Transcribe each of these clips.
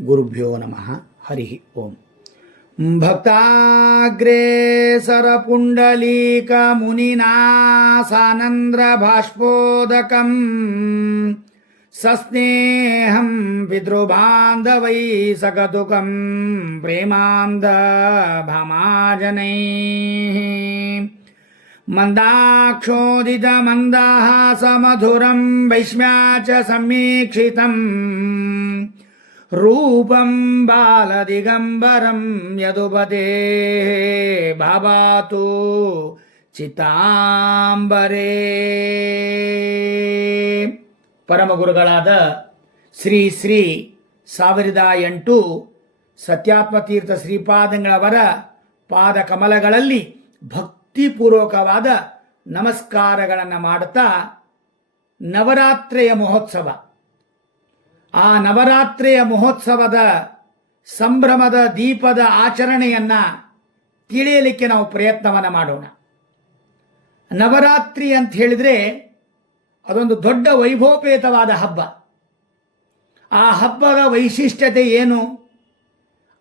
गुरुभ्यो नमः। हरिः ओम्। भक्ताग्रेसरपुण्डलीकमुनिनासानन्द्रभाष्पोदकम् सस्नेहं पितृबान्धवै सकतुकं प्रेमान्धभमाजनैः। मन्दाक्षोदितमन्दाः समधुरं वैश्म्या च सम्मीक्षितम् ರೂಪಂ ಬಾಲದಿಗಂಬರಂ ಯದುಪದೇ ಭಾವಾತು ಚಿತಾಂಬರೇ. ಪರಮಗುರುಗಳಾದ ಶ್ರೀ ಶ್ರೀ ಸಾವಿರದ ಎಂಟು ಸತ್ಯಾತ್ಮತೀರ್ಥ ಶ್ರೀಪಾದಂಗಳವರ ಪಾದ ಕಮಲಗಳಲ್ಲಿ ಭಕ್ತಿಪೂರ್ವಕವಾದ ನಮಸ್ಕಾರಗಳನ್ನು ಮಾಡುತ್ತಾ ನವರಾತ್ರಿಯ ಮಹೋತ್ಸವ. ಆ ನವರಾತ್ರಿಯ ಮಹೋತ್ಸವದ ಸಂಭ್ರಮದ ದೀಪದ ಆಚರಣೆಯನ್ನ ತಿಳಿಯಲಿಕ್ಕೆ ನಾವು ಪ್ರಯತ್ನವನ್ನು ಮಾಡೋಣ. ನವರಾತ್ರಿ ಅಂತ ಹೇಳಿದ್ರೆ ಅದೊಂದು ದೊಡ್ಡ ವೈಭವಪೇತವಾದ ಹಬ್ಬ. ಆ ಹಬ್ಬದ ವೈಶಿಷ್ಟ್ಯತೆ ಏನು?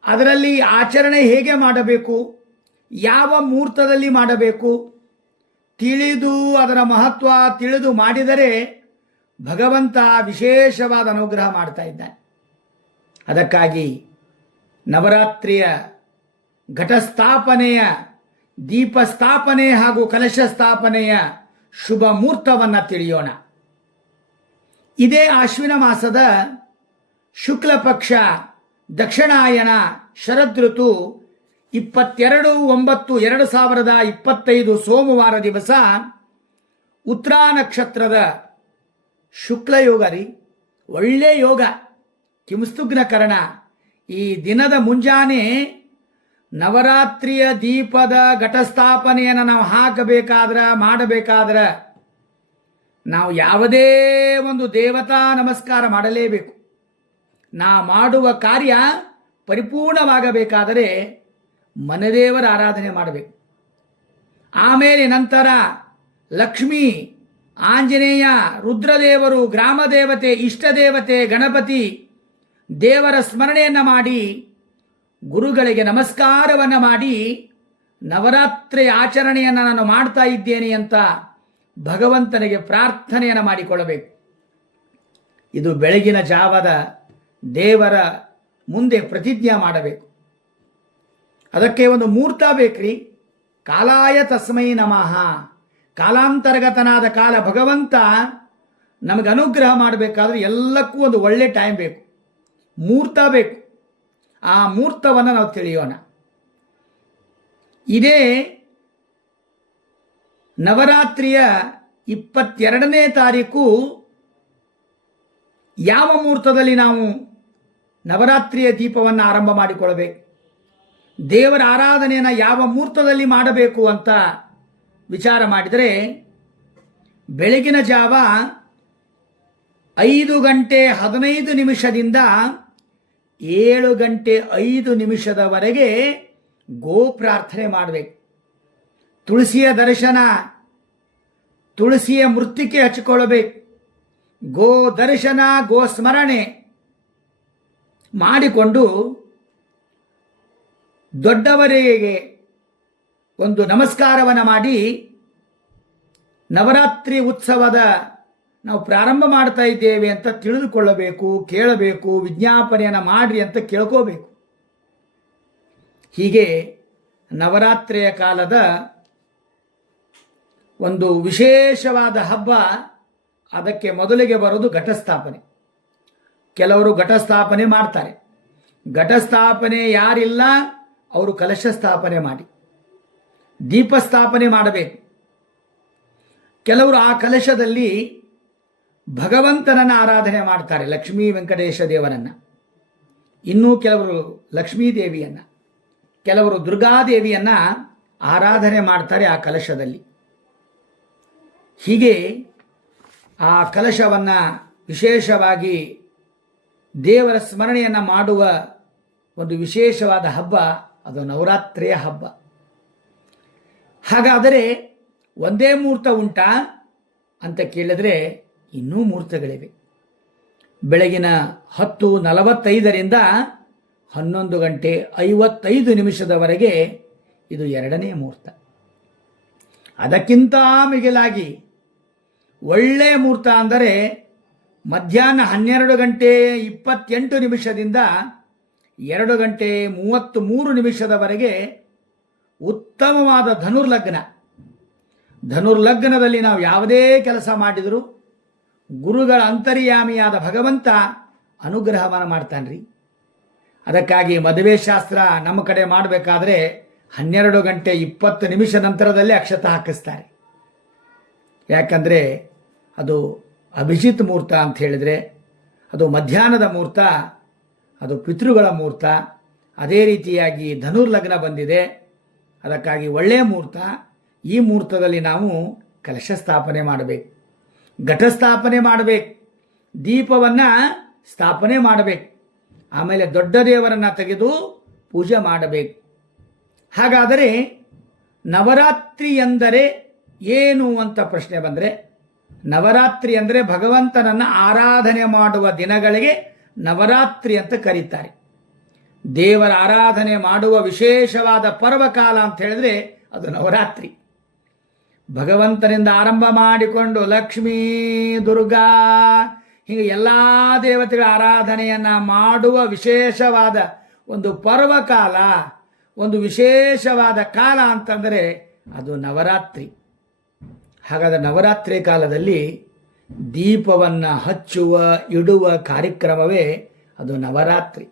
ಅದರಲ್ಲಿ ಆಚರಣೆ ಹೇಗೆ ಮಾಡಬೇಕು? ಯಾವ ಮುಹೂರ್ತದಲ್ಲಿ ಮಾಡಬೇಕು? ತಿಳಿದು ಅದರ ಮಹತ್ವ ತಿಳಿದು ಮಾಡಿದರೆ ಭಗವಂತ ವಿಶೇಷವಾದ ಅನುಗ್ರಹ ಮಾಡ್ತಾ ಇದ್ದಾನೆ. ಅದಕ್ಕಾಗಿ ನವರಾತ್ರಿಯ ಘಟಸ್ಥಾಪನೆಯ, ದೀಪಸ್ಥಾಪನೆ ಹಾಗೂ ಕಲಶ ಸ್ಥಾಪನೆಯ ಶುಭ ಮುಹೂರ್ತವನ್ನು ತಿಳಿಯೋಣ. ಇದೇ ಆಶ್ವಿನ ಮಾಸದ ಶುಕ್ಲ ಪಕ್ಷ ದಕ್ಷಿಣಾಯನ ಶರದೃತು ಇಪ್ಪತ್ತೆರಡು ಒಂಬತ್ತು ಎರಡು ಸಾವಿರದ ಇಪ್ಪತ್ತೈದು ಸೋಮವಾರ ದಿವಸ ಉತ್ತರ ನಕ್ಷತ್ರದ ಶುಕ್ಲ ಯೋಗ ರೀ. ಒಳ್ಳೆ ಯೋಗ. ಕಿಂಸ್ತುಗ್ನ ಕರಣ ಈ ದಿನದ ಮುಂಜಾನೆ ನವರಾತ್ರಿಯ ದೀಪದ ಘಟಸ್ಥಾಪನೆಯನ್ನು ನಾವು ಹಾಕಬೇಕಾದ್ರೆ, ಮಾಡಬೇಕಾದ್ರೆ ನಾವು ಯಾವುದೇ ಒಂದು ದೇವತಾ ನಮಸ್ಕಾರ ಮಾಡಲೇಬೇಕು. ನಾ ಮಾಡುವ ಕಾರ್ಯ ಪರಿಪೂರ್ಣವಾಗಬೇಕಾದರೆ ಮನದೇವರ ಆರಾಧನೆ ಮಾಡಬೇಕು. ಆಮೇಲೆ ನಂತರ ಲಕ್ಷ್ಮೀ ಆಂಜನೇಯ ರುದ್ರದೇವರು ಗ್ರಾಮ ದೇವತೆ ಇಷ್ಟ ದೇವತೆ ಗಣಪತಿ, ದೇವರ ಸ್ಮರಣೆಯನ್ನು ಮಾಡಿ, ಗುರುಗಳಿಗೆ ನಮಸ್ಕಾರವನ್ನು ಮಾಡಿ, ನವರಾತ್ರಿ ಆಚರಣೆಯನ್ನು ನಾನು ಮಾಡ್ತಾ ಇದ್ದೇನೆ ಅಂತ ಭಗವಂತನಿಗೆ ಪ್ರಾರ್ಥನೆಯನ್ನು ಮಾಡಿಕೊಳ್ಳಬೇಕು. ಇದು ಬೆಳಗಿನ ಜಾವದ ದೇವರ ಮುಂದೆ ಪ್ರತಿಜ್ಞೆ ಮಾಡಬೇಕು. ಅದಕ್ಕೆ ಒಂದು ಮೂರ್ತ ಬೇಕ್ರಿ. ಕಾಲಾಯ ತಸ್ಮೈ ನಮಃ. ಕಾಲಾಂತರ್ಗತನಾದ ಕಾಲ ಭಗವಂತ ನಮಗೆ ಅನುಗ್ರಹ ಮಾಡಬೇಕಾದ್ರೆ ಎಲ್ಲಕ್ಕೂ ಒಂದು ಒಳ್ಳೆ ಟೈಮ್ ಬೇಕು. ಮೂರ್ತ ಬೇಕು. ಆ ಮೂರ್ತವನ್ನು ನಾವು ತಿಳಿಯೋಣ. ಇದೇ ನವರಾತ್ರಿಯ ಇಪ್ಪತ್ತೆರಡನೇ ತಾರೀಕು ಯಾವ ಮುಹೂರ್ತದಲ್ಲಿ ನಾವು ನವರಾತ್ರಿಯ ದೀಪವನ್ನು ಆರಂಭ ಮಾಡಿಕೊಳ್ಳಬೇಕು? ದೇವರ ಆರಾಧನೆಯನ್ನು ಯಾವ ಮುಹೂರ್ತದಲ್ಲಿ ಮಾಡಬೇಕು ಅಂತ ವಿಚಾರ ಮಾಡಿದರೆ, ಬೆಳಗಿನ ಜಾವ ಐದು ಗಂಟೆ ಹದಿನೈದು ನಿಮಿಷದಿಂದ ಏಳು ಗಂಟೆ ಐದು ನಿಮಿಷದವರೆಗೆ ಗೋ ಪ್ರಾರ್ಥನೆ ಮಾಡಬೇಕು. ತುಳಸಿಯ ದರ್ಶನ, ತುಳಸಿಯ ಮೃತ್ತಿಕೆ ಹಚ್ಚಿಕೊಳ್ಳಬೇಕು. ಗೋ ದರ್ಶನ, ಗೋ ಸ್ಮರಣೆ ಮಾಡಿಕೊಂಡು ದೊಡ್ಡವರಿಗೆ ಒಂದು ನಮಸ್ಕಾರವನ್ನು ಮಾಡಿ ನವರಾತ್ರಿ ಉತ್ಸವದ ನಾವು ಪ್ರಾರಂಭ ಮಾಡ್ತಾ ಇದ್ದೇವೆ ಅಂತ ತಿಳಿದುಕೊಳ್ಳಬೇಕು, ಕೇಳಬೇಕು, ವಿಜ್ಞಾಪನೆಯನ್ನು ಮಾಡ್ರಿ ಅಂತ ಕೇಳ್ಕೋಬೇಕು. ಹೀಗೆ ನವರಾತ್ರಿಯ ಕಾಲದ ಒಂದು ವಿಶೇಷವಾದ ಹಬ್ಬ ಅದಕ್ಕೆ ಮೊದಲಿಗೆ ಬರೋದು ಘಟಸ್ಥಾಪನೆ. ಕೆಲವರು ಘಟಸ್ಥಾಪನೆ ಮಾಡ್ತಾರೆ. ಘಟಸ್ಥಾಪನೆ ಯಾರಿಲ್ಲ, ಅವರು ಕಲಶ ಸ್ಥಾಪನೆ ಮಾಡಿ. ದೀಪ ಸ್ಥಾಪನೆ ಮಾಡಬೇಕು. ಕೆಲವರು ಆ ಕಲಶದಲ್ಲಿ ಭಗವಂತನನ್ನು ಆರಾಧನೆ ಮಾಡ್ತಾರೆ, ಲಕ್ಷ್ಮೀ ವೆಂಕಟೇಶ ದೇವರನ್ನು ಇನ್ನೂ ಕೆಲವರು ಲಕ್ಷ್ಮೀ ದೇವಿಯನ್ನು, ಕೆಲವರು ದುರ್ಗಾದೇವಿಯನ್ನು ಆರಾಧನೆ ಮಾಡ್ತಾರೆ ಆ ಕಲಶದಲ್ಲಿ. ಹೀಗೆ ಆ ಕಲಶವನ್ನು ವಿಶೇಷವಾಗಿ ದೇವರ ಸ್ಮರಣೆಯನ್ನು ಮಾಡುವ ಒಂದು ವಿಶೇಷವಾದ ಹಬ್ಬ, ಅದು ನವರಾತ್ರಿಯ ಹಬ್ಬ. ಹಾಗಾದರೆ ಒಂದೇ ಮುಹೂರ್ತ ಉಂಟಾ ಅಂತ ಕೇಳಿದ್ರೆ ಇನ್ನೂ ಮುಹೂರ್ತಗಳಿವೆ ಬೆಳಗಿನ ಹತ್ತು ನಲವತ್ತೈದರಿಂದ ಹನ್ನೊಂದು ಗಂಟೆ ಐವತ್ತೈದು ನಿಮಿಷದವರೆಗೆ ಇದು ಎರಡನೇ ಮುಹೂರ್ತ ಅದಕ್ಕಿಂತ ಮಿಗಿಲಾಗಿ ಒಳ್ಳೆಯ ಮುಹೂರ್ತ ಅಂದರೆ ಮಧ್ಯಾಹ್ನ ಹನ್ನೆರಡು ಗಂಟೆ ಇಪ್ಪತ್ತೆಂಟು ನಿಮಿಷದಿಂದ ಎರಡು ಗಂಟೆ ಮೂವತ್ತು ಮೂರು ನಿಮಿಷದವರೆಗೆ ಉತ್ತಮವಾದ ಧನುರ್ಲಗ್ನ. ಧನುರ್ಲಗ್ನದಲ್ಲಿ ನಾವು ಯಾವುದೇ ಕೆಲಸ ಮಾಡಿದರೂ ಗುರುಗಳ ಅಂತರ್ಯಾಮಿಯಾದ ಭಗವಂತ ಅನುಗ್ರಹವನ್ನು ಮಾಡ್ತಾನ್ರಿ. ಅದಕ್ಕಾಗಿ ಮದುವೆ ಶಾಸ್ತ್ರ ನಮ್ಮ ಕಡೆ ಮಾಡಬೇಕಾದ್ರೆ ಹನ್ನೆರಡು ಗಂಟೆ ಇಪ್ಪತ್ತು ನಿಮಿಷ ನಂತರದಲ್ಲಿ ಅಕ್ಷತ ಹಾಕಿಸ್ತಾರೆ. ಯಾಕಂದರೆ ಅದು ಅಭಿಜಿತ್ ಮುಹೂರ್ತ ಅಂತ ಹೇಳಿದರೆ ಅದು ಮಧ್ಯಾಹ್ನದ ಮುಹೂರ್ತ ಅದು ಪಿತೃಗಳ ಮುಹೂರ್ತ ಅದೇ ರೀತಿಯಾಗಿ ಧನುರ್ಲಗ್ನ ಬಂದಿದೆ. ಅದಕ್ಕಾಗಿ ಒಳ್ಳೆಯ ಮುಹೂರ್ತ, ಈ ಮುಹೂರ್ತದಲ್ಲಿ ನಾವು ಕಲಶ ಸ್ಥಾಪನೆ ಮಾಡಬೇಕು. ಘಟಸ್ಥಾಪನೆ ಮಾಡಬೇಕು. ದೀಪವನ್ನು ಸ್ಥಾಪನೆ ಮಾಡಬೇಕು. ಆಮೇಲೆ ದೊಡ್ಡ ದೇವರನ್ನು ತೆಗೆದು ಪೂಜೆ ಮಾಡಬೇಕು. ಹಾಗಾದರೆ ನವರಾತ್ರಿ ಎಂದರೆ ಏನು ಅಂತ ಪ್ರಶ್ನೆ ಬಂದರೆ, ನವರಾತ್ರಿ ಅಂದರೆ ಭಗವಂತನನ್ನು ಆರಾಧನೆ ಮಾಡುವ ದಿನಗಳಿಗೆ ನವರಾತ್ರಿ ಅಂತ ಕರೀತಾರೆ. ದೇವರ ಆರಾಧನೆ ಮಾಡುವ ವಿಶೇಷವಾದ ಪರ್ವಕಾಲ ಅಂತ ಹೇಳಿದ್ರೆ ಅದು ನವರಾತ್ರಿ. ಭಗವಂತನಿಂದ ಆರಂಭ ಮಾಡಿಕೊಂಡು ಲಕ್ಷ್ಮೀ, ದುರ್ಗಾ, ಹೀಗೆ ಎಲ್ಲ ದೇವತೆಗಳ ಆರಾಧನೆಯನ್ನು ಮಾಡುವ ವಿಶೇಷವಾದ ಒಂದು ಪರ್ವಕಾಲ, ಒಂದು ವಿಶೇಷವಾದ ಕಾಲ ಅಂತಂದರೆ ಅದು ನವರಾತ್ರಿ. ಹಾಗಾದರೆ ನವರಾತ್ರಿ ಕಾಲದಲ್ಲಿ ದೀಪವನ್ನು ಹಚ್ಚುವ, ಇಡುವ ಕಾರ್ಯಕ್ರಮವೇ ಅದು ನವರಾತ್ರಿ.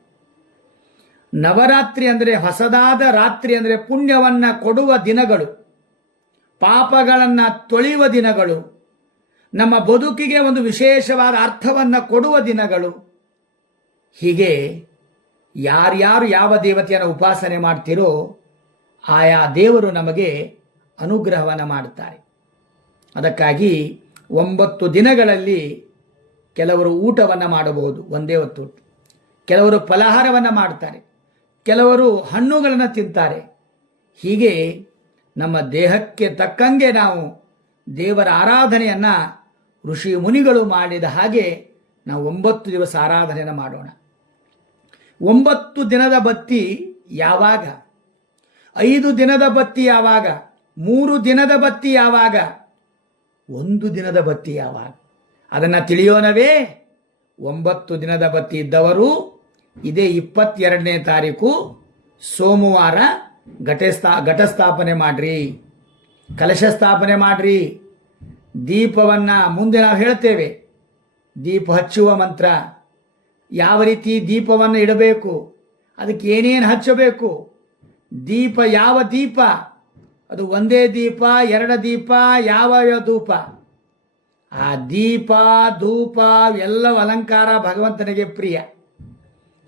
ನವರಾತ್ರಿ ಅಂದರೆ ಹೊಸದಾದ ರಾತ್ರಿ ಅಂದರೆ ಪುಣ್ಯವನ್ನು ಕೊಡುವ ದಿನಗಳು. ಪಾಪಗಳನ್ನು ತೊಳೆಯುವ ದಿನಗಳು. ನಮ್ಮ ಬದುಕಿಗೆ ಒಂದು ವಿಶೇಷವಾದ ಅರ್ಥವನ್ನು ಕೊಡುವ ದಿನಗಳು. ಹೀಗೆ ಯಾರ್ಯಾರು ಯಾವ ದೇವತೆಯನ್ನು ಉಪಾಸನೆ ಮಾಡ್ತೀರೋ ಆಯಾ ದೇವರು ನಮಗೆ ಅನುಗ್ರಹವನ್ನು ಮಾಡುತ್ತಾರೆ ಅದಕ್ಕಾಗಿ ಒಂಬತ್ತು ದಿನಗಳಲ್ಲಿ ಕೆಲವರು ಊಟವನ್ನು ಮಾಡಬಹುದು, ಒಂದೇ ಹೊತ್ತು. ಕೆಲವರು ಫಲಹಾರವನ್ನು ಮಾಡ್ತಾರೆ. ಕೆಲವರು ಹಣ್ಣುಗಳನ್ನು ತಿಂತಾರೆ. ಹೀಗೆ ನಮ್ಮ ದೇಹಕ್ಕೆ ತಕ್ಕಂಗೆ ನಾವು ದೇವರ ಆರಾಧನೆಯನ್ನು ಋಷಿ ಮುನಿಗಳು ಮಾಡಿದ ಹಾಗೆ ನಾವು ಒಂಬತ್ತು ದಿವಸ ಆರಾಧನೆಯನ್ನು ಮಾಡೋಣ. ಒಂಬತ್ತು ದಿನದ ಬತ್ತಿ ಯಾವಾಗ? ಐದು ದಿನದ ಬತ್ತಿ ಯಾವಾಗ? ಮೂರು ದಿನದ ಬತ್ತಿ ಯಾವಾಗ? ಒಂದು ದಿನದ ಬತ್ತಿ ಯಾವಾಗ? ಅದನ್ನು ತಿಳಿಯೋಣವೇ ಒಂಬತ್ತು ದಿನದ ಬತ್ತಿ ಇದ್ದವರು ಇದೇ ಇಪ್ಪತ್ತೆರಡನೇ ತಾರೀಕು ಸೋಮವಾರ ಘಟಸ್ಥಾ ಘಟಸ್ಥಾಪನೆ ಮಾಡ್ರಿ. ಕಲಶ ಸ್ಥಾಪನೆ ಮಾಡ್ರಿ. ದೀಪವನ್ನು ಮುಂದೆ ನಾವು ಹೇಳ್ತೇವೆ. ದೀಪ ಹಚ್ಚುವ ಮಂತ್ರ. ಯಾವ ರೀತಿ ದೀಪವನ್ನು ಇಡಬೇಕು? ಅದಕ್ಕೆ ಏನೇನು ಹಚ್ಚಬೇಕು? ದೀಪ ಯಾವ ದೀಪ? ಅದು ಒಂದೇ ದೀಪ, ಎರಡು ದೀಪ, ಯಾವ ಧೂಪ? ಆ ದೀಪ, ಧೂಪ ಎಲ್ಲ ಅಲಂಕಾರ ಭಗವಂತನಿಗೆ ಪ್ರಿಯ.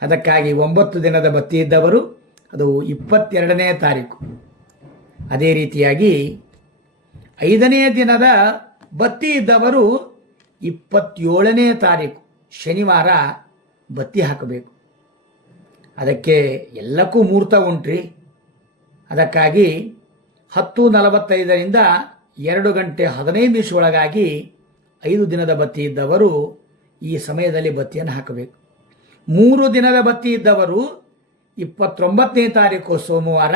ಅದಕ್ಕಾಗಿ ಒಂಬತ್ತು ದಿನದ ಬತ್ತಿ ಇದ್ದವರು ಅದು ಇಪ್ಪತ್ತೆರಡನೇ ತಾರೀಕು. ಅದೇ ರೀತಿಯಾಗಿ ಐದನೇ ದಿನದ ಬತ್ತಿ ಇದ್ದವರು ಇಪ್ಪತ್ತೇಳನೇ ತಾರೀಕು. ಶನಿವಾರ ಬತ್ತಿ ಹಾಕಬೇಕು. ಅದಕ್ಕೆ ಎಲ್ಲಕ್ಕೂ ಮುಹೂರ್ತ ಉಂಟ್ರಿ. ಅದಕ್ಕಾಗಿ ಹತ್ತು ನಲವತ್ತೈದರಿಂದ ಎರಡು ಗಂಟೆ ಹದಿನೈದು ನಿಮಿಷ ಒಳಗಾಗಿ ಐದು ದಿನದ ಬತ್ತಿ ಇದ್ದವರು ಈ ಸಮಯದಲ್ಲಿ ಬತ್ತಿಯನ್ನು ಹಾಕಬೇಕು. ಮೂರು ದಿನದ ಬತ್ತಿ ಇದ್ದವರು ಇಪ್ಪತ್ತೊಂಬತ್ತನೇ ತಾರೀಕು ಸೋಮವಾರ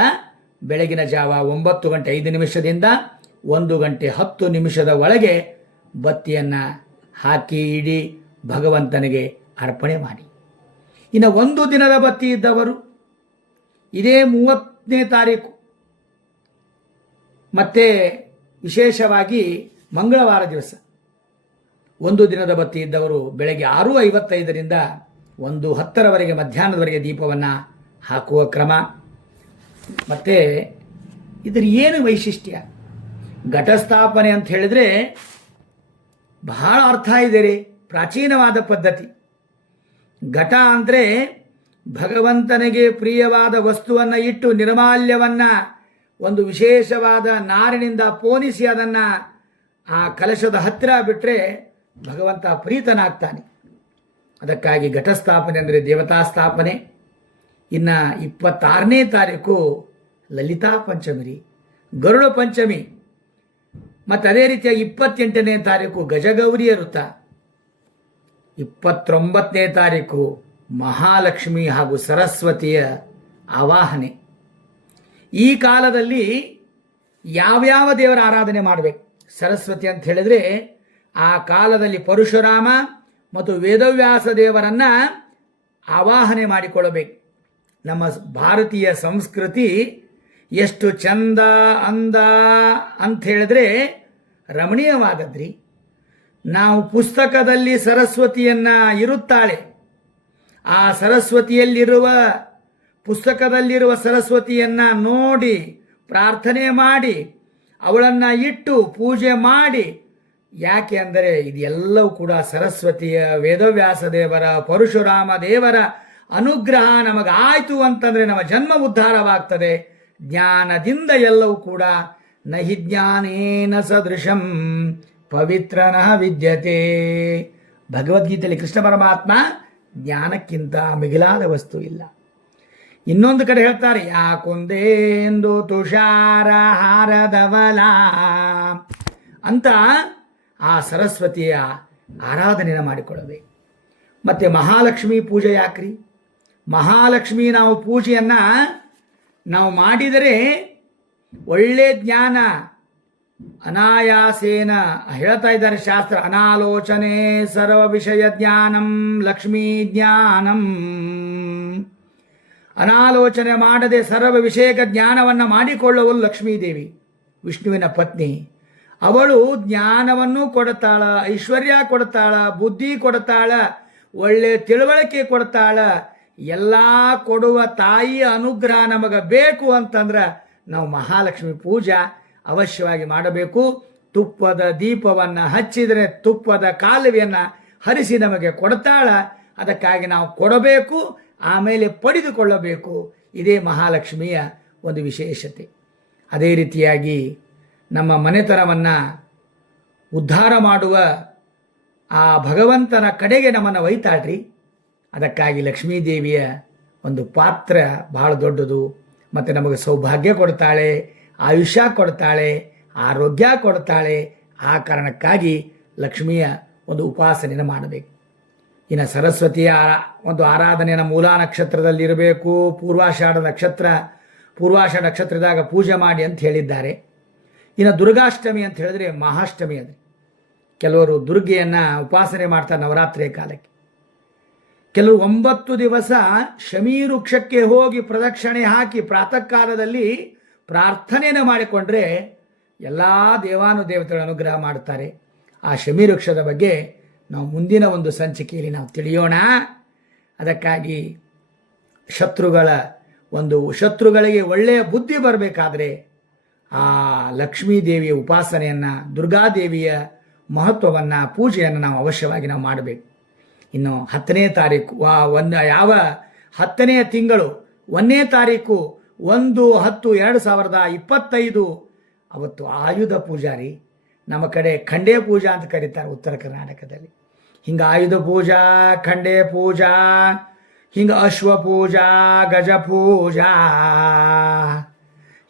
ಬೆಳಗಿನ ಜಾವ ಒಂಬತ್ತು ಗಂಟೆ ಐದು ನಿಮಿಷದಿಂದ ಒಂದು ಗಂಟೆ ಹತ್ತು ನಿಮಿಷದ ಒಳಗೆ ಬತ್ತಿಯನ್ನು ಹಾಕಿ ಇಡಿ ಭಗವಂತನಿಗೆ ಅರ್ಪಣೆ ಮಾಡಿ. ಇನ್ನು ಒಂದು ದಿನದ ಬತ್ತಿ ಇದ್ದವರು ಇದೇ ಮೂವತ್ತನೇ ತಾರೀಕು. ಮತ್ತೆ ವಿಶೇಷವಾಗಿ ಮಂಗಳವಾರ ದಿವಸ ಒಂದು ದಿನದ ಬತ್ತಿ ಇದ್ದವರು ಬೆಳಗ್ಗೆ ಆರು ಐವತ್ತೈದರಿಂದ ಒಂದು ಹತ್ತರವರೆಗೆ ಮಧ್ಯಾಹ್ನದವರೆಗೆ ದೀಪವನ್ನು ಹಾಕುವ ಕ್ರಮ. ಮತ್ತು ಇದರ ಏನು ವೈಶಿಷ್ಟ್ಯ? ಘಟಸ್ಥಾಪನೆ ಅಂತ ಹೇಳಿದ್ರೆ ಬಹಳ ಅರ್ಥ ಇದೆ ರೀ, ಪ್ರಾಚೀನವಾದ ಪದ್ಧತಿ. ಘಟ ಅಂದರೆ ಭಗವಂತನಿಗೆ ಪ್ರಿಯವಾದ ವಸ್ತುವನ್ನು ಇಟ್ಟು ನಿರ್ಮಾಲ್ಯವನ್ನು, ಒಂದು ವಿಶೇಷವಾದ ನಾರಿನಿಂದ ಪೋಣಿಸಿ ಅದನ್ನು ಆ ಕಲಶದ ಹತ್ತಿರ ಬಿಟ್ಟರೆ ಭಗವಂತ ಪ್ರೀತನಾಗ್ತಾನೆ. ಅದಕ್ಕಾಗಿ ಘಟಸ್ಥಾಪನೆ ಅಂದರೆ ದೇವತಾ ಸ್ಥಾಪನೆ. ಇನ್ನು ಇಪ್ಪತ್ತಾರನೇ ತಾರೀಕು ಲಲಿತಾ ಪಂಚಮಿ ರೀ ಗರುಡ ಪಂಚಮಿ. ಮತ್ತು ಅದೇ ರೀತಿಯಾಗಿ ಇಪ್ಪತ್ತೆಂಟನೇ ತಾರೀಕು ಗಜಗೌರಿಯ ವೃತ್ತ. ಇಪ್ಪತ್ತೊಂಬತ್ತನೇ ತಾರೀಕು ಮಹಾಲಕ್ಷ್ಮಿ ಹಾಗೂ ಸರಸ್ವತಿಯ ಆವಾಹನೆ. ಈ ಕಾಲದಲ್ಲಿ ಯಾವ್ಯಾವ ದೇವರ ಆರಾಧನೆ ಮಾಡಬೇಕು? ಸರಸ್ವತಿ ಅಂತ ಹೇಳಿದ್ರೆ ಆ ಕಾಲದಲ್ಲಿ ಪರಶುರಾಮ ಮತ್ತು ವೇದವ್ಯಾಸ ದೇವರನ್ನ ಆವಾಹನೆ ಮಾಡಿಕೊಳ್ಳಬೇಕು. ನಮ್ಮ ಭಾರತೀಯ ಸಂಸ್ಕೃತಿ ಎಷ್ಟು ಚಂದ, ಅಂದ ಅಂತ ಹೇಳಿದ್ರೆ ರಮಣೀಯವಾದದ್ರಿ ನಾವು ಪುಸ್ತಕದಲ್ಲಿ ಸರಸ್ವತಿಯನ್ನ ಇರುತ್ತಾಳೆ. ಆ ಸರಸ್ವತಿಯಲ್ಲಿರುವ, ಪುಸ್ತಕದಲ್ಲಿರುವ ಸರಸ್ವತಿಯನ್ನ ನೋಡಿ ಪ್ರಾರ್ಥನೆ ಮಾಡಿ, ಅವಳನ್ನು ಇಟ್ಟು ಪೂಜೆ ಮಾಡಿ ಯಾಕೆ ಅಂದರೆ ಇದೆಲ್ಲವೂ ಕೂಡ ಸರಸ್ವತಿಯ ವೇದವ್ಯಾಸ ದೇವರ ಪರಶುರಾಮ ದೇವರ ಅನುಗ್ರಹ ನಮಗಾಯಿತು ಅಂತಂದರೆ ನಮ್ಮ ಜನ್ಮ ಉದ್ಧಾರವಾಗ್ತದೆ. ಜ್ಞಾನದಿಂದ ಎಲ್ಲವೂ ಕೂಡ ನಹಿ ಜ್ಞಾನೇನ ಸದೃಶಂ ಪವಿತ್ರನ ವಿದ್ಯತೆ. ಭಗವದ್ಗೀತೆಯಲ್ಲಿ ಕೃಷ್ಣ ಪರಮಾತ್ಮ ಜ್ಞಾನಕ್ಕಿಂತ ಮಿಗಿಲಾದ ವಸ್ತು ಇಲ್ಲ. ಇನ್ನೊಂದು ಕಡೆ ಹೇಳ್ತಾರೆ, ಯಾಕೊಂದೇಂದು ತುಷಾರ ಹಾರದವಲ ಅಂತ ಆ ಸರಸ್ವತಿಯ ಆರಾಧನೆಯನ್ನು ಮಾಡಿಕೊಳ್ಳಬೇಕು. ಮತ್ತು ಮಹಾಲಕ್ಷ್ಮಿ ಪೂಜೆ ಯಾಕ್ರಿ? ಮಹಾಲಕ್ಷ್ಮಿ ನಾವು ಪೂಜೆಯನ್ನು ನಾವು ಮಾಡಿದರೆ ಒಳ್ಳೆ ಜ್ಞಾನ. ಅನಾಯಾಸೇನ ಹೇಳ್ತಾ ಇದ್ದಾರೆ ಶಾಸ್ತ್ರ, ಅನಾಲೋಚನೆ ಸರ್ವ ವಿಷಯ ಜ್ಞಾನಂ, ಲಕ್ಷ್ಮೀ ಜ್ಞಾನಂ. ಅನಾಲೋಚನೆ ಮಾಡದೆ ಸರ್ವ ವಿಷಯಕ ಜ್ಞಾನವನ್ನು ಮಾಡಿಕೊಳ್ಳುವಳು ಲಕ್ಷ್ಮೀದೇವಿ, ವಿಷ್ಣುವಿನ ಪತ್ನಿ. ಅವಳು ಜ್ಞಾನವನ್ನು ಕೊಡತಾಳ, ಐಶ್ವರ್ಯ ಕೊಡತಾಳ, ಬುದ್ಧಿ ಕೊಡತಾಳ, ಒಳ್ಳೆ ತಿಳುವಳಿಕೆ ಕೊಡ್ತಾಳ, ಎಲ್ಲ ಕೊಡುವ ತಾಯಿಯ ಅನುಗ್ರಹ ನಮಗೆ ಬೇಕು ಅಂತಂದ್ರೆ ನಾವು ಮಹಾಲಕ್ಷ್ಮಿ ಪೂಜಾ ಅವಶ್ಯವಾಗಿ ಮಾಡಬೇಕು. ತುಪ್ಪದ ದೀಪವನ್ನು ಹಚ್ಚಿದರೆ ತುಪ್ಪದ ಕಾಲುವೆಯನ್ನು ಹರಿಸಿ ನಮಗೆ ಕೊಡ್ತಾಳ. ಅದಕ್ಕಾಗಿ ನಾವು ಕೊಡಬೇಕು, ಆಮೇಲೆ ಪಡೆದುಕೊಳ್ಳಬೇಕು. ಇದೇ ಮಹಾಲಕ್ಷ್ಮಿಯ ಒಂದು ವಿಶೇಷತೆ. ಅದೇ ರೀತಿಯಾಗಿ ನಮ್ಮ ಮನೆತನವನ್ನು ಉದ್ಧಾರ ಮಾಡುವ ಆ ಭಗವಂತನ ಕಡೆಗೆ ನಮ್ಮನ್ನು ಒಯ್ತಾಳ್ರಿ. ಅದಕ್ಕಾಗಿ ಲಕ್ಷ್ಮೀದೇವಿಯ ಒಂದು ಪಾತ್ರ ಬಹಳ ದೊಡ್ಡದು. ಮತ್ತು ನಮಗೆ ಸೌಭಾಗ್ಯ ಕೊಡ್ತಾಳೆ, ಆಯುಷ್ಯ ಕೊಡ್ತಾಳೆ, ಆರೋಗ್ಯ ಕೊಡ್ತಾಳೆ. ಆ ಕಾರಣಕ್ಕಾಗಿ ಲಕ್ಷ್ಮಿಯ ಒಂದು ಉಪಾಸನೆಯನ್ನು ಮಾಡಬೇಕು. ಇನ್ನು ಸರಸ್ವತಿಯ ಒಂದು ಆರಾಧನೆಯನ್ನು ಮೂಲಾ ನಕ್ಷತ್ರದಲ್ಲಿರಬೇಕು. ಪೂರ್ವಾಷಾಢ ನಕ್ಷತ್ರ, ಪೂರ್ವಾಷಾಢ ನಕ್ಷತ್ರದಾಗ ಪೂಜೆ ಮಾಡಿ ಅಂತ ಹೇಳಿದ್ದಾರೆ. ಇನ್ನು ದುರ್ಗಾಷ್ಟಮಿ ಅಂತ ಹೇಳಿದ್ರೆ ಮಹಾಷ್ಟಮಿ ಅದು. ಕೆಲವರು ದುರ್ಗೆಯನ್ನು ಉಪಾಸನೆ ಮಾಡ್ತಾರೆ ನವರಾತ್ರಿಯ ಕಾಲಕ್ಕೆ. ಕೆಲವು ಒಂಬತ್ತು ದಿವಸ ಶಮೀ ವೃಕ್ಷಕ್ಕೆ ಹೋಗಿ ಪ್ರದಕ್ಷಿಣೆ ಹಾಕಿ ಪ್ರಾತಃ ಕಾಲದಲ್ಲಿ ಪ್ರಾರ್ಥನೆಯನ್ನು ಮಾಡಿಕೊಂಡ್ರೆ ಎಲ್ಲ ದೇವಾನುದೇವತೆಗಳ ಅನುಗ್ರಹ ಮಾಡ್ತಾರೆ. ಆ ಶಮೀ ವೃಕ್ಷದ ಬಗ್ಗೆ ನಾವು ಮುಂದಿನ ಒಂದು ಸಂಚಿಕೆಯಲ್ಲಿ ನಾವು ತಿಳಿಯೋಣ. ಅದಕ್ಕಾಗಿ ಶತ್ರುಗಳ ಒಂದು ಶತ್ರುಗಳಿಗೆ ಒಳ್ಳೆಯ ಬುದ್ಧಿ ಬರಬೇಕಾದ್ರೆ ಆ ಲಕ್ಷ್ಮೀ ದೇವಿಯ ಉಪಾಸನೆಯನ್ನು, ದುರ್ಗಾದೇವಿಯ ಮಹತ್ವವನ್ನು, ಪೂಜೆಯನ್ನು ನಾವು ಅವಶ್ಯವಾಗಿ ನಾವು ಮಾಡಬೇಕು. ಇನ್ನು ಹತ್ತನೇ ತಾರೀಕು, ವಾ, ಒಂದು, ಯಾವ ಹತ್ತನೆಯ ತಿಂಗಳು, ಒಂದನೇ ತಾರೀಕು, ಒಂದು, ಹತ್ತು, ಎರಡು ಸಾವಿರದ ಇಪ್ಪತ್ತೈದು. ಅವತ್ತು ಆಯುಧ ಪೂಜಾರಿ, ನಮ್ಮ ಕಡೆ ಖಂಡೇ ಪೂಜಾ ಅಂತ ಕರೀತಾರೆ ಉತ್ತರ ಕರ್ನಾಟಕದಲ್ಲಿ. ಹಿಂಗೆ ಆಯುಧ ಪೂಜಾ, ಖಂಡೇ ಪೂಜಾ, ಹಿಂಗೆ ಅಶ್ವ ಪೂಜಾ, ಗಜ ಪೂಜಾ.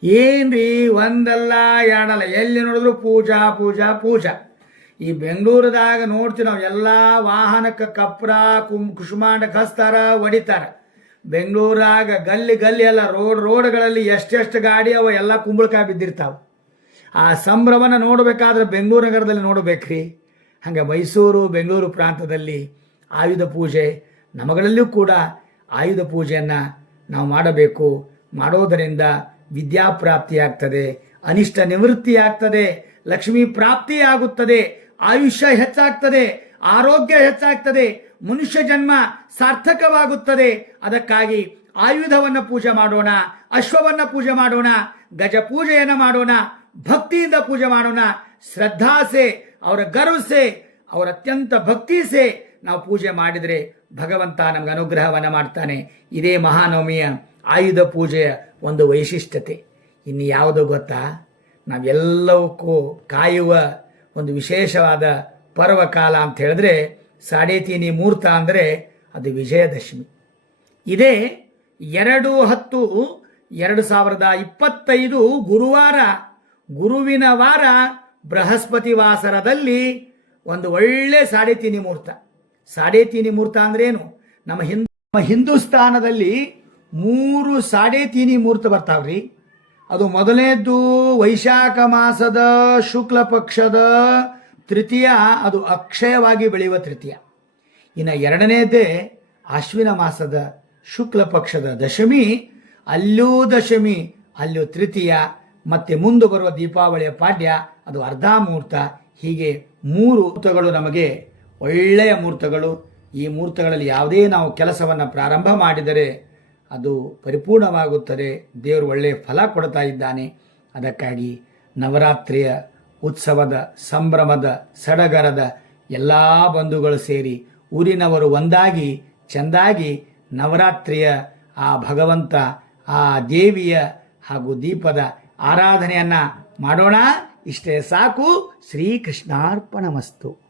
ಏನ್ರಿ ಒಂದಲ್ಲ, ಎರಡಲ್ಲ, ಎಲ್ಲಿ ನೋಡಿದ್ರು ಪೂಜಾ ಪೂಜಾ ಪೂಜಾ. ಈ ಬೆಂಗಳೂರದಾಗ ನೋಡ್ತೀವಿ ನಾವು, ಎಲ್ಲ ವಾಹನಕ್ಕೆ ಕಪ್ರ, ಕುಂ ಕುಸುಮಾಂಡಕ್ಕೆ ಹಸ್ತಾರ ಹೊಡಿತಾರ. ಬೆಂಗಳೂರಾಗ ಗಲ್ಲಿ ಗಲ್ಲಿ ಎಲ್ಲ ರೋಡ್, ರೋಡ್ಗಳಲ್ಲಿ ಎಷ್ಟೆಷ್ಟು ಗಾಡಿ ಅವ, ಎಲ್ಲ ಕುಂಬಳಕಾಯಿ ಬಿದ್ದಿರ್ತಾವ. ಆ ಸಂಭ್ರಮನ ನೋಡಬೇಕಾದ್ರೆ ಬೆಂಗಳೂರು ನಗರದಲ್ಲಿ ನೋಡಬೇಕ್ರಿ. ಹಾಗೆ ಮೈಸೂರು, ಬೆಂಗಳೂರು ಪ್ರಾಂತದಲ್ಲಿ ಆಯುಧ ಪೂಜೆ ನಮಗಳಲ್ಲೂ ಕೂಡ ಆಯುಧ ಪೂಜೆಯನ್ನು ನಾವು ಮಾಡಬೇಕು. ಮಾಡೋದರಿಂದ ವಿದ್ಯಾಪ್ರಾಪ್ತಿ ಆಗ್ತದೆ ಅನಿಷ್ಟ ನಿವೃತ್ತಿ ಆಗ್ತದೆ ಲಕ್ಷ್ಮೀ ಪ್ರಾಪ್ತಿ ಆಗುತ್ತದೆ ಆಯುಷ್ಯ ಹೆಚ್ಚಾಗ್ತದೆ, ಆರೋಗ್ಯ ಹೆಚ್ಚಾಗ್ತದೆ, ಮನುಷ್ಯ ಜನ್ಮ ಸಾರ್ಥಕವಾಗುತ್ತದೆ. ಅದಕ್ಕಾಗಿ ಆಯುಧವನ್ನ ಪೂಜೆ ಮಾಡೋಣ, ಅಶ್ವವನ್ನ ಪೂಜೆ ಮಾಡೋಣ, ಗಜ ಪೂಜೆಯನ್ನು ಮಾಡೋಣ, ಭಕ್ತಿಯಿಂದ ಪೂಜೆ ಮಾಡೋಣ. ಶ್ರದ್ಧಾಸೆ, ಅವರ ಗರ್ವಸೆ, ಅವರ ಅತ್ಯಂತ ಭಕ್ತಿಸೆ ನಾವು ಪೂಜೆ ಮಾಡಿದರೆ ಭಗವಂತ ನಮ್ಗೆ ಅನುಗ್ರಹವನ್ನು ಮಾಡ್ತಾನೆ. ಇದೇ ಮಹಾನವಮಿಯ ಆಯುಧ ಪೂಜೆಯ ಒಂದು ವೈಶಿಷ್ಟ್ಯತೆ. ಇನ್ನು ಯಾವುದು ಗೊತ್ತಾ? ನಾವೆಲ್ಲವಕ್ಕೂ ಕಾಯುವ ಒಂದು ವಿಶೇಷವಾದ ಪರ್ವಕಾಲ ಅಂತ ಹೇಳಿದ್ರೆ ಸಾಡೇತೀನಿ ಮುಹೂರ್ತ ಅಂದರೆ ಅದು ವಿಜಯದಶಮಿ. ಇದೇ ಎರಡು ಹತ್ತು ಎರಡು ಸಾವಿರದ ಇಪ್ಪತ್ತೈದು ಗುರುವಾರ, ಗುರುವಿನ ವಾರ ಬೃಹಸ್ಪತಿ ವಾಸರದಲ್ಲಿ ಒಂದು ಒಳ್ಳೆ ಸಾಡೆತೀನಿ ಮುಹೂರ್ತ ಸಾಡೆ ತೀನಿ ಮೂರ್ತ ಅಂದ್ರೇನು? ನಮ್ಮ ಹಿಂದೂ ನಮ್ಮ ಹಿಂದೂಸ್ತಾನದಲ್ಲಿ ಮೂರು ಸಾಡೆ ತೀನಿ ಮುಹೂರ್ತ ಬರ್ತಾವ್ರಿ. ಅದು ಮೊದಲನೇದ್ದು ವೈಶಾಖ ಮಾಸದ ಶುಕ್ಲ ಪಕ್ಷದ ತೃತೀಯ, ಅದು ಅಕ್ಷಯವಾಗಿ ಬೆಳೆಯುವ ತೃತೀಯ. ಇನ್ನು ಎರಡನೇದೇ ಆಶ್ವಿನ ಮಾಸದ ಶುಕ್ಲ ಪಕ್ಷದ ದಶಮಿ, ಅಲ್ಲೂ ದಶಮಿ, ಅಲ್ಲೂ ತೃತೀಯ, ಮತ್ತೆ ಮುಂದೆ ಬರುವ ದೀಪಾವಳಿಯ ಪಾಡ್ಯ, ಅದು ಅರ್ಧ ಮುಹೂರ್ತ ಹೀಗೆ ಮೂರು ಮುಹೂರ್ತಗಳು ನಮಗೆ ಒಳ್ಳೆಯ ಮುಹೂರ್ತಗಳು ಈ ಮುಹೂರ್ತಗಳಲ್ಲಿ ಯಾವುದೇ ನಾವು ಕೆಲಸವನ್ನು ಪ್ರಾರಂಭ ಮಾಡಿದರೆ ಅದು ಪರಿಪೂರ್ಣವಾಗುತ್ತದೆ. ದೇವರು ಒಳ್ಳೆಯ ಫಲ ಕೊಡ್ತಾ ಇದ್ದಾನೆ. ಅದಕ್ಕಾಗಿ ನವರಾತ್ರಿಯ ಉತ್ಸವದ, ಸಂಭ್ರಮದ, ಸಡಗರದ ಎಲ್ಲ ಬಂಧುಗಳು ಸೇರಿ ಊರಿನವರು ಒಂದಾಗಿ, ಚೆಂದಾಗಿ ನವರಾತ್ರಿಯ ಆ ಭಗವಂತ, ಆ ದೇವಿಯ ಹಾಗೂ ದೀಪದ ಆರಾಧನೆಯನ್ನು ಮಾಡೋಣ. ಇಷ್ಟೇ ಸಾಕು. ಶ್ರೀಕೃಷ್ಣಾರ್ಪಣಮಸ್ತು.